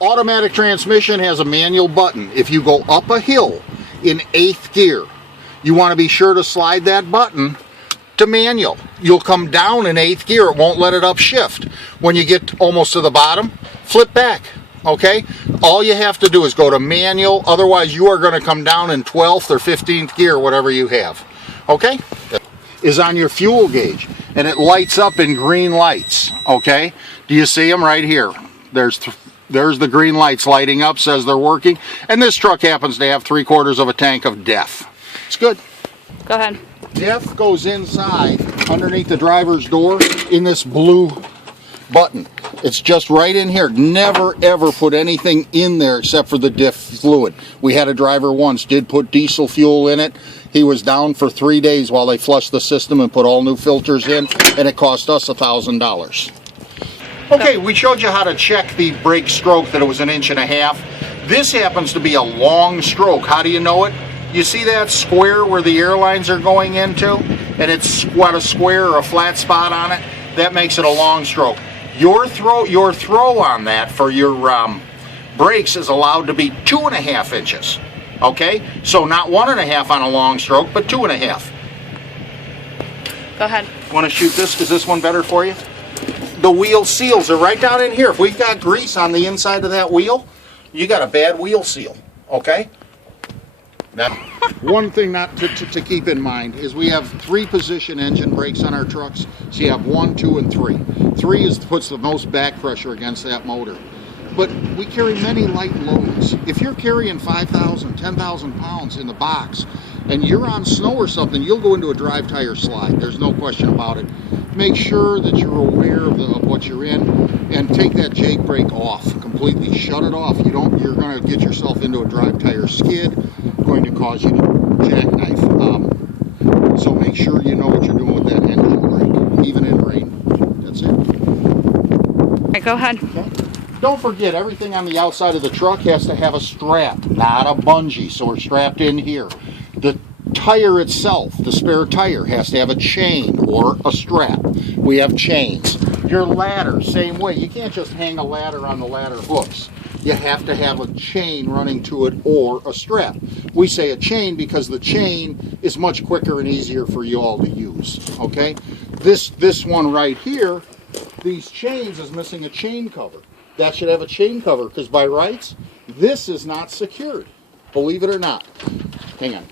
Automatic transmission has a manual button. If you go up a hill in 8th gear, you want to be sure to slide that button to manual. You'll come down in 8th gear, it won't let it upshift. When you get almost to the bottom, flip back, okay? All you have to do is go to manual, otherwise you are going to come down in 12th or 15th gear, whatever you have, okay? Is on your fuel gauge, and it lights up in green lights, okay? Do you see them right here? There's the green lights lighting up, says they're working, and this truck happens to have 3/4 of a tank of DEF. It's good. Go ahead. DEF goes inside underneath the driver's door in this blue button. It's just right in here. Never ever put anything in there except for the DEF fluid. We had a driver once, did put diesel fuel in it. He was down for 3 days while they flushed the system and put all new filters in, and it cost us $1,000. Okay, we showed you how to check the brake stroke, that it was 1.5 inches. This happens to be a long stroke. How do you know it? You see that square where the airlines are going into, and it's got a square or a flat spot on it? That makes it a long stroke. Your throw on that for your brakes is allowed to be 2.5 inches. Okay, so not 1.5 on a long stroke, but 2.5. Go ahead. Want to shoot this? Is this one better for you? The wheel seals are right down in here. If we've got grease on the inside of that wheel, you got a bad wheel seal. Okay. Now, one thing not to keep in mind is we have 3-position engine brakes on our trucks. So you have 1, 2, and 3. 3 puts the most back pressure against that motor. But we carry many light loads. If you're carrying 5,000, 10,000 pounds in the box and you're on snow or something, you'll go into a drive tire slide. There's no question about it. Make sure that you're aware of what you're in, and take that jake brake off completely. Shut it off. You're going to get yourself into a drive tire skid, going to cause you to jackknife. So make sure you know what you're doing with that engine brake, even in rain. That's it. All right, go ahead. Okay. Don't forget, everything on the outside of the truck has to have a strap, not a bungee, so we're strapped in here. The tire itself, the spare tire, has to have a chain or a strap. We have chains. Your ladder, same way. You can't just hang a ladder on the ladder hooks. You have to have a chain running to it or a strap. We say a chain because the chain is much quicker and easier for you all to use, okay? This one right here, these chains is missing a chain cover. That should have a chain cover, because by rights, this is not secured. Believe it or not. Hang on.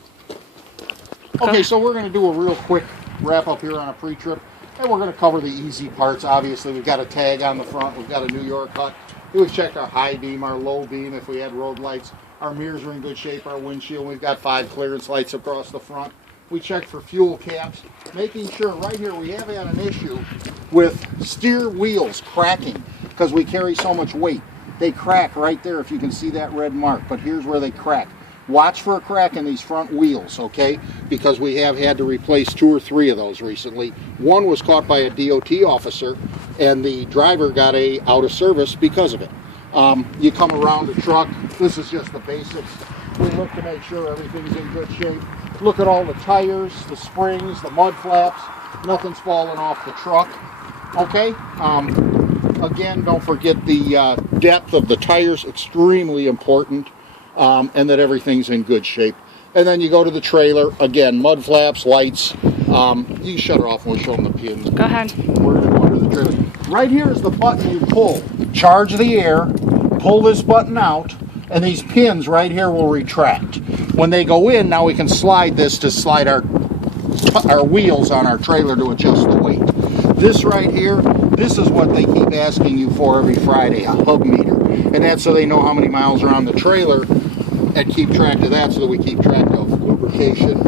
Okay, so we're going to do a real quick wrap up here on a pre-trip, and we're going to cover the easy parts. Obviously, we've got a tag on the front. We've got a New York hut. We've checked our high beam, our low beam, if we had road lights. Our mirrors are in good shape, our windshield. We've got 5 clearance lights across the front. We checked for fuel caps, making sure right here we have had an issue with steer wheels cracking because we carry so much weight. They crack right there if you can see that red mark, but here's where they crack. Watch for a crack in these front wheels, okay? Because we have had to replace 2 or 3 of those recently. One was caught by a DOT officer, and the driver got out of service because of it. You come around the truck, this is just the basics. We look to make sure everything's in good shape. Look at all the tires, the springs, the mud flaps. Nothing's falling off the truck, okay? Again, don't forget the depth of the tires, extremely important. And that everything's in good shape. And then you go to the trailer, again, mud flaps, lights. You can shut it off and we'll show them the pins. Go ahead. We're going to go under the trailer. Right here is the button you pull. Charge the air, pull this button out, and these pins right here will retract. When they go in, now we can slide this to slide our wheels on our trailer to adjust the weight. This right here, this is what they keep asking you for every Friday, a hub meter. And that's so they know how many miles are on the trailer and keep track of that, so that we keep track of lubrication,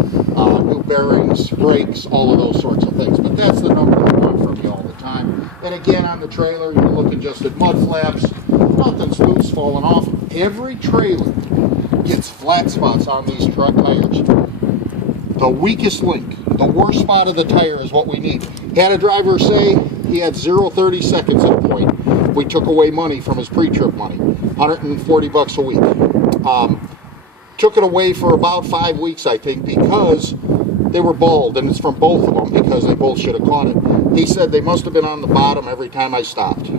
new bearings, brakes, all of those sorts of things. But that's the number we want from you all the time. And again, on the trailer, you're looking just at mud flaps, nothing's loose, falling off. Every trailer gets flat spots on these truck tires. The weakest link, the worst spot of the tire is what we need. Had a driver say he had 0-30 seconds at a point. We took away money from his pre-trip money, $140 a week. Took it away for about 5 weeks, I think, because they were bald, and it's from both of them, because they both should have caught it. He said they must have been on the bottom every time I stopped.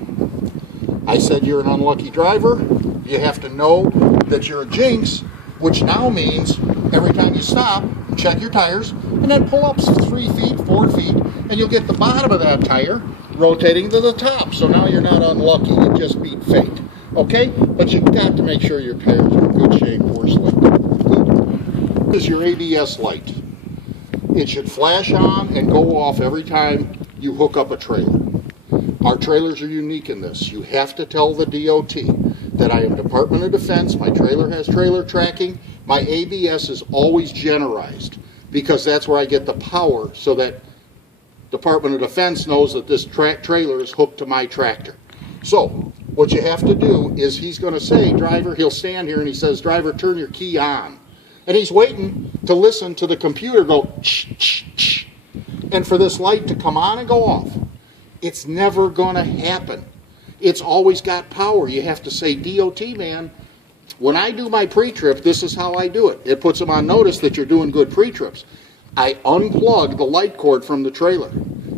I said you're an unlucky driver. You have to know that you're a jinx, which now means every time you stop, check your tires, and then pull up 3 feet, 4 feet, and you'll get the bottom of that tire rotating to the top. So now you're not unlucky, you just beat fate. Okay? But you've got to make sure your tires are in good shape or slick. Good. This is your ABS light. It should flash on and go off every time you hook up a trailer. Our trailers are unique in this. You have to tell the DOT that I am Department of Defense, my trailer has trailer tracking, my ABS is always generized because that's where I get the power so that Department of Defense knows that this trailer is hooked to my tractor. So what you have to do is he's going to say, driver, he'll stand here and he says, driver, turn your key on. And he's waiting to listen to the computer go, shh, shh, shh, and for this light to come on and go off. It's never going to happen. It's always got power. You have to say, DOT, man, when I do my pre-trip, this is how I do it. It puts them on notice that you're doing good pre-trips. I unplug the light cord from the trailer.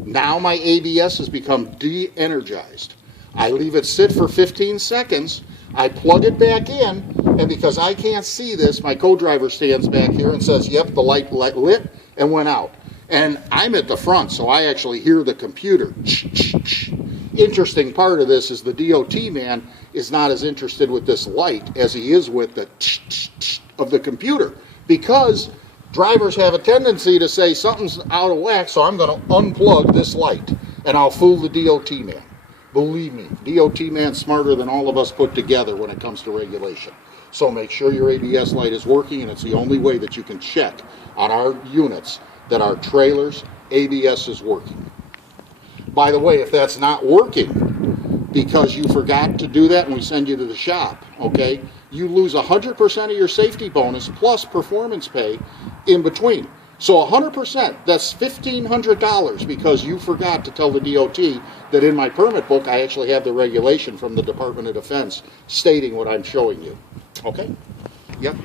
Now my ABS has become de-energized. I leave it sit for 15 seconds. I plug it back in, and because I can't see this, my co-driver stands back here and says, yep, the light lit and went out. And I'm at the front, so I actually hear the computer. Interesting part of this is the DOT man is not as interested with this light as he is with the of the computer, because drivers have a tendency to say something's out of whack, so I'm going to unplug this light, and I'll fool the DOT man. Believe me, DOT man's smarter than all of us put together when it comes to regulation. So make sure your ABS light is working, and it's the only way that you can check on our units that our trailers ABS is working. By the way, if that's not working because you forgot to do that and we send you to the shop, okay, you lose 100% of your safety bonus plus performance pay in between. So 100%, that's $1,500 because you forgot to tell the DOT that in my permit book I actually have the regulation from the Department of Defense stating what I'm showing you. Okay? Yep.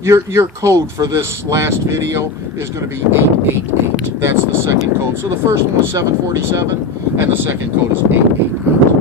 Your code for this last video is going to be 888. That's the second code. So the first one was 747 and the second code is 888.